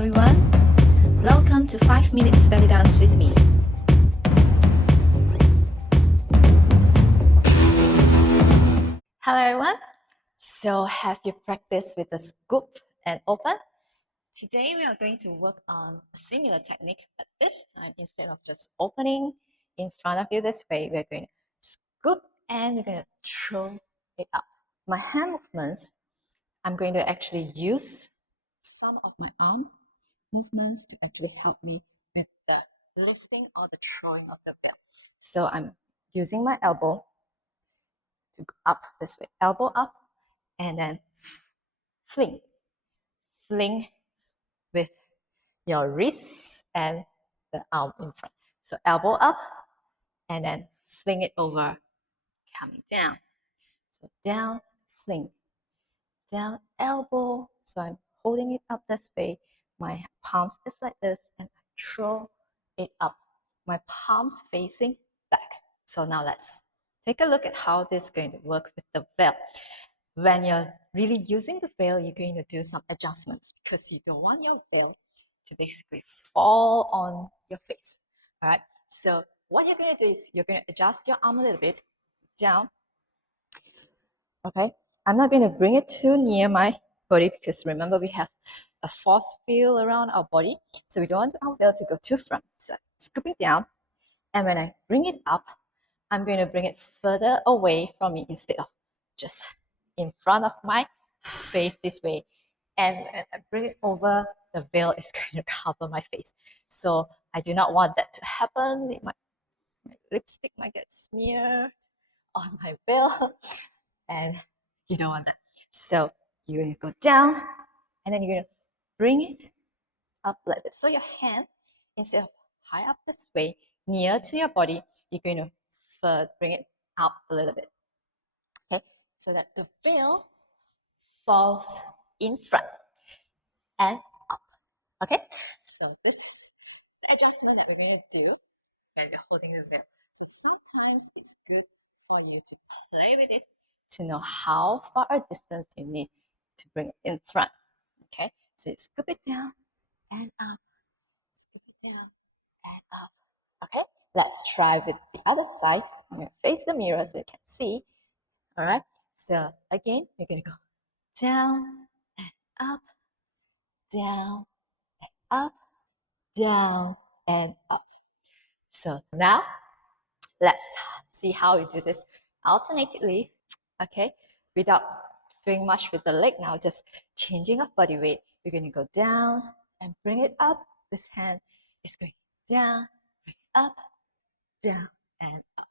everyone. Welcome to 5 Minutes Belly Dance with me. Hello everyone. So have you practiced with the scoop and open? Today we are going to work on a similar technique, but this time instead of just opening in front of you this way, we're going to scoop and we're going to throw it up. My hand movements, I'm going to actually use some of my arm movements to actually help me with the lifting or the throwing of the veil. So I'm using my elbow to go up this way, elbow up, and then fling with your wrist and the arm in front. So elbow up, and then fling it over, coming down. So down, fling, down, elbow. So I'm holding it up this way. My palms is like this, and I throw it up. My palms facing back. So now let's take a look at how this is going to work with the veil. When you're really using the veil, you're going to do some adjustments because you don't want your veil to basically fall on your face. All right. So what you're going to do is you're going to adjust your arm a little bit down. Okay. I'm not going to bring it too near my body because remember we have a force field around our body. So we don't want our veil to go too front. So scooping down. And when I bring it up, I'm going to bring it further away from me instead of just in front of my face this way. And when I bring it over, the veil is going to cover my face. So I do not want that to happen. My lipstick might get smeared on my veil. And you don't want that. So you're going to go down and then you're going to bring it up like this. So your hand, instead of high up this way, near to your body, you're going to bring it up a little bit. Okay, so that the veil falls in front and up. Okay, so this is the adjustment that we're going to do when you're holding the veil. So sometimes it's good for you to play with it to know how far a distance you need to bring it in front. Okay, so you scoop it down and up, scoop it down and up. Okay, let's try with the other side. I'm going to face the mirror so you can see. All right, so again, you're going to go down and up, down and up, down and up. So now let's see how we do this alternately. Okay, without doing much with the leg now, just changing of body weight. We're going to go down and bring it up. This hand is going down, bring it up, down and up.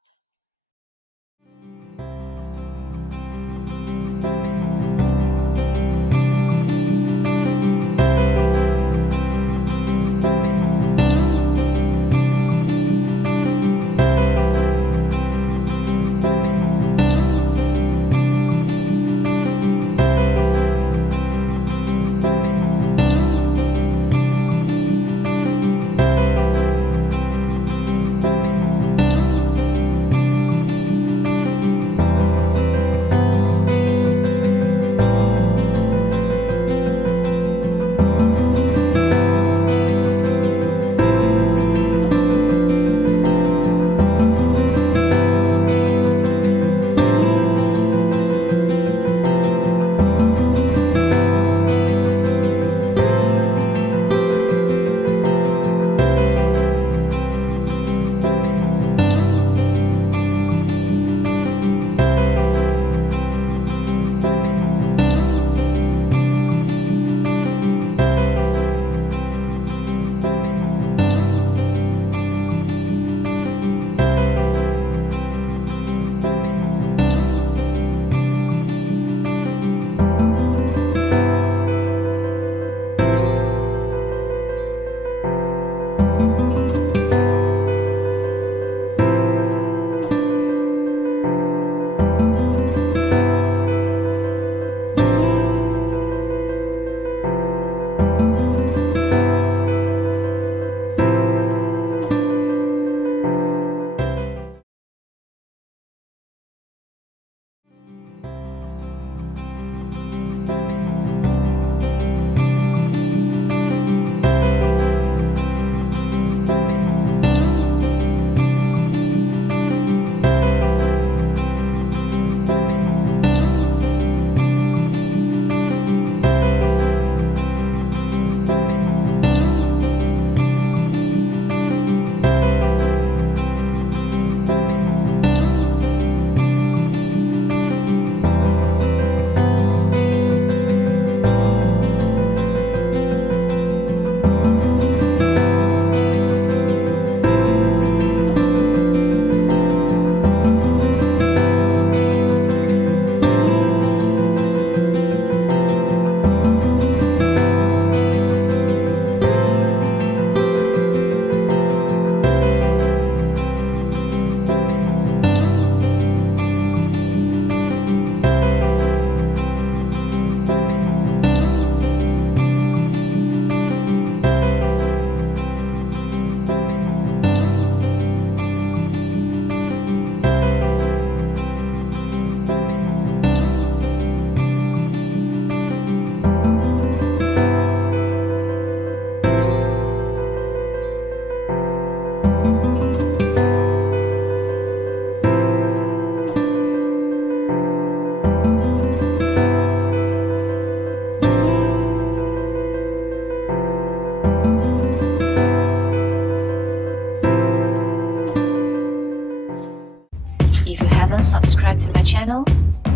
haven't subscribed to my channel,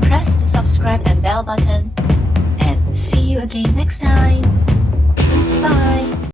press the subscribe and bell button, and see you again next time. Bye!